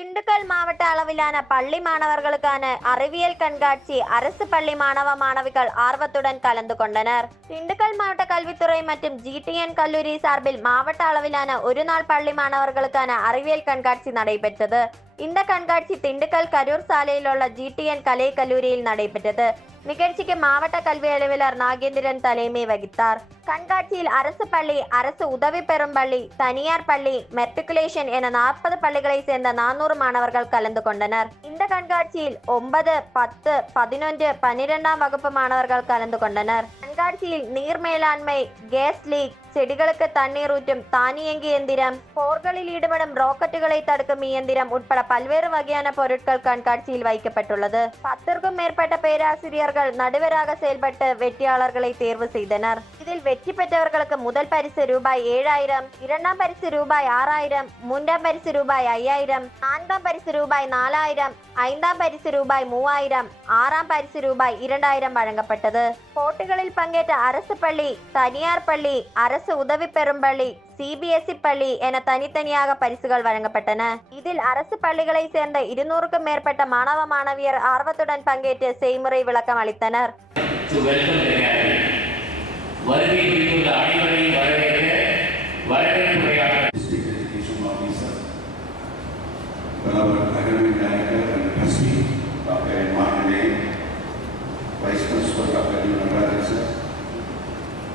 திண்டுக்கல் மாவட்ட அளவிலான பள்ளி மாணவர்களுக்கான அறிவியல் கண்காட்சி அரசு பள்ளி மாணவ மாணவிகள் ஆர்வத்துடன் கலந்து கொண்டனர். திண்டுக்கல் மாவட்ட கல்வித்துறை மற்றும் GTN கல்லூரி சார்பில் மாவட்ட அளவிலான ஒரு நாள் பள்ளி மாணவர்களுக்கான அறிவியல் கண்காட்சி நடைபெற்றது. இந்த கண்காட்சி திண்டுக்கல் கரூர் சாலையில் உள்ள GTN கலை கல்லூரியில் நடைபெற்றது. நிகழ்ச்சிக்கு மாவட்ட கல்வி அலுவலர் நாகேந்திரன் தலைமை வகித்தார். கண்காட்சியில் அரசு பள்ளி, அரசு உதவி பெறும் பள்ளி, தனியார் பள்ளி, மெட்ரிகுலேஷன் என 40 பள்ளிகளை சேர்ந்த 400 மாணவர்கள் கலந்து கொண்டனர். இந்த கண்காட்சியில் 9, 10, 11, 12ஆம் வகுப்பு மாணவர்கள் கலந்து கொண்டனர். கண்காட்சியில் நீர் மேலாண்மை, கேஸ் லீக், செடிகளுக்கு தண்ணீர் ஊற்றும் தானியங்கி இயந்திரம், போர்களில் ஈடுபடும் ராக்கெட்டுகளை தடுக்கும் இயந்திரம் உட்பட பல்வேறு வகையான பொருட்கள் கண்காட்சியில் வைக்கப்பட்டுள்ளது. 10க்கும் மேற்பட்ட பேராசிரியர்கள் நடுவராக செயல்பட்டு வெற்றியாளர்களை தேர்வு செய்தனர். இதில் வெற்றி பெற்றவர்களுக்கு முதல் பரிசு ரூபாய் 7000, இரண்டாம் பரிசு ரூபாய் 6000, மூன்றாம் பரிசு ரூபாய் 5000, நான்காம் பரிசு ரூபாய் 4000, ஐந்தாம் பரிசு ரூபாய் 3000, ஆறாம் பரிசு ரூபாய் 2000 வழங்கப்பட்டது. போட்டிகளில் பங்கேற்ற அரசு பள்ளி, தனியார் பள்ளி, அரசு உதவி பெறும் பள்ளி, CBSE பள்ளி என தனித்தனியாக பரிசுகள் வழங்கப்பட்டன. இதில் அரசு பள்ளிகளை சேர்ந்த 200க்கும் மேற்பட்ட மாணவ மாணவியர் ஆர்வத்துடன் பங்கேற்று செய்முறை விளக்கம் அளித்தனர்.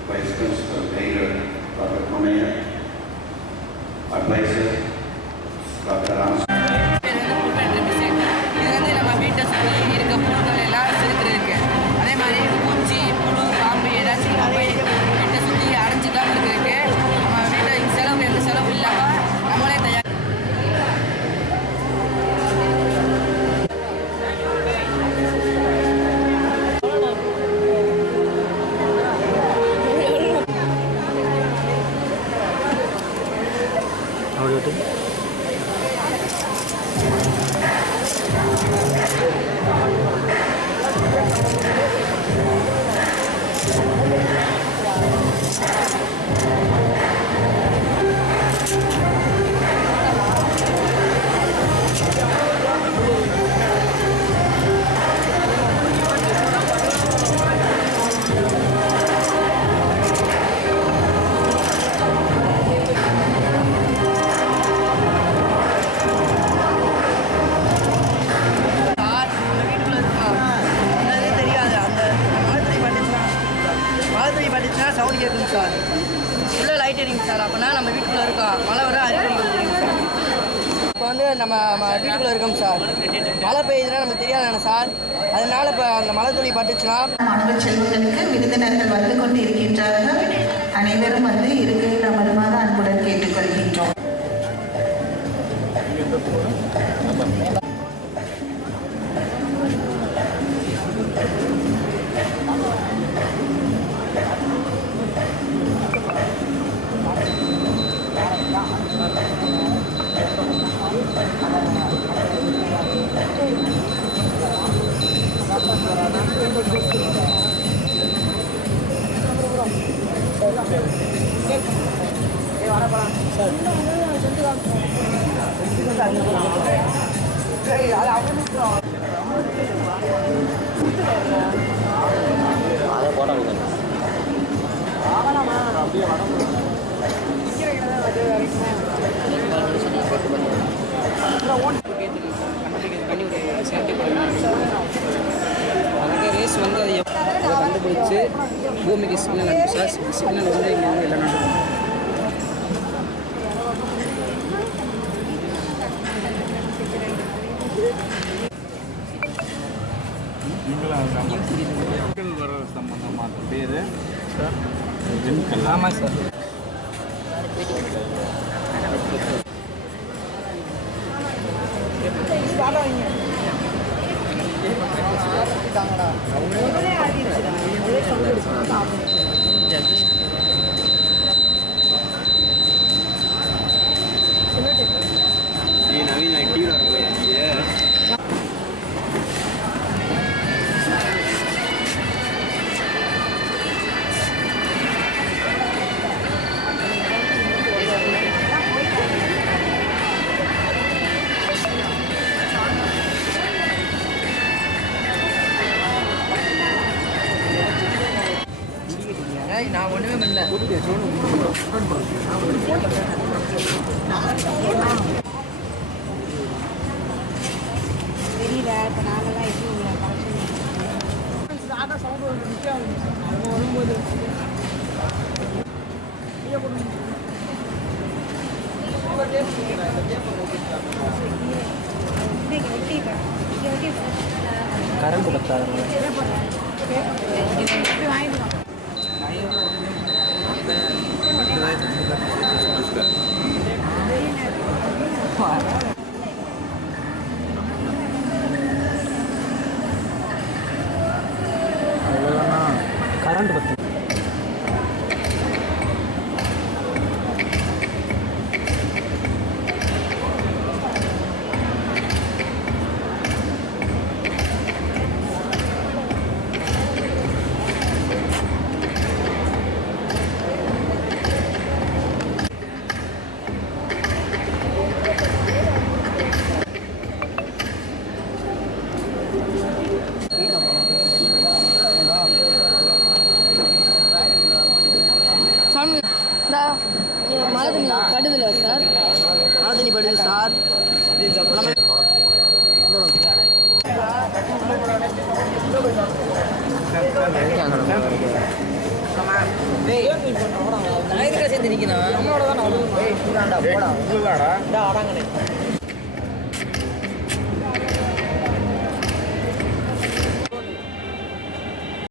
Vice Principal Taylor, Dr. Kunaya, Advisor, Dr. Rams. இது வந்து நம்ம வீட்டை சுற்றி இருக்க பொருட்கள் எல்லாம் செதுக்கிறதுக்கு, அதே மாதிரி பூச்சி, புழு, பாம்பு ஏதாச்சும் நம்ம வீட்டை சுற்றி அடைஞ்சிக்காம இருக்கிறதுக்கு நம்ம வீட்டை செலவு எந்த செலவு இல்லாமல் நம்மளே தயார். சவுண்ட் கேட்குங்க சார், ஃபுல்லாக லைட் எரியுங்க சார். அப்படின்னா நம்ம வீட்டுக்குள்ளே இருக்கோம், மழை வர அறிகுறி தெரியுங்க சார். இப்போ வந்து நம்ம வீட்டுக்குள்ளே இருக்கோம் சார், மழை பெய்யுதுன்னா நமக்கு தெரியாதானே சார், அதனால இப்போ அந்த மழை துளி பட்டுச்சுன்னா மாணவ செல்வங்களுக்கு விருந்தினர்கள் வந்து கொண்டு இருக்கின்றார்கள். அனைவரும் வந்து இருக்கையில் அமருமாறு அன்புடன் கேட்டுக்கொள்கின்றோம். ரேஸ் வந்து அதை கண்டுபிடிச்சு பூமிக்கு சிக்னல் அனுப்பிச்சா சிக்னல் வந்து இங்கே வந்து எல்லாம் நடக்கும். வர சம்பந்தமான பேர் சார் விண்கல். ஆமாம் சார். நவீன நான் ஒன்றுமே பண்ணல. தெரியல இப்போ நாங்கள்லாம் எப்படி உங்களை கரண்ட் பத்தாது கரண்ட் பத்து சாமி மழை தண்ணி படுதில்ல சார். மழை தண்ணி படுது சார். நான் எதுக்காக சேர்ந்து நிற்கணும் நம்மளோட தான் போடா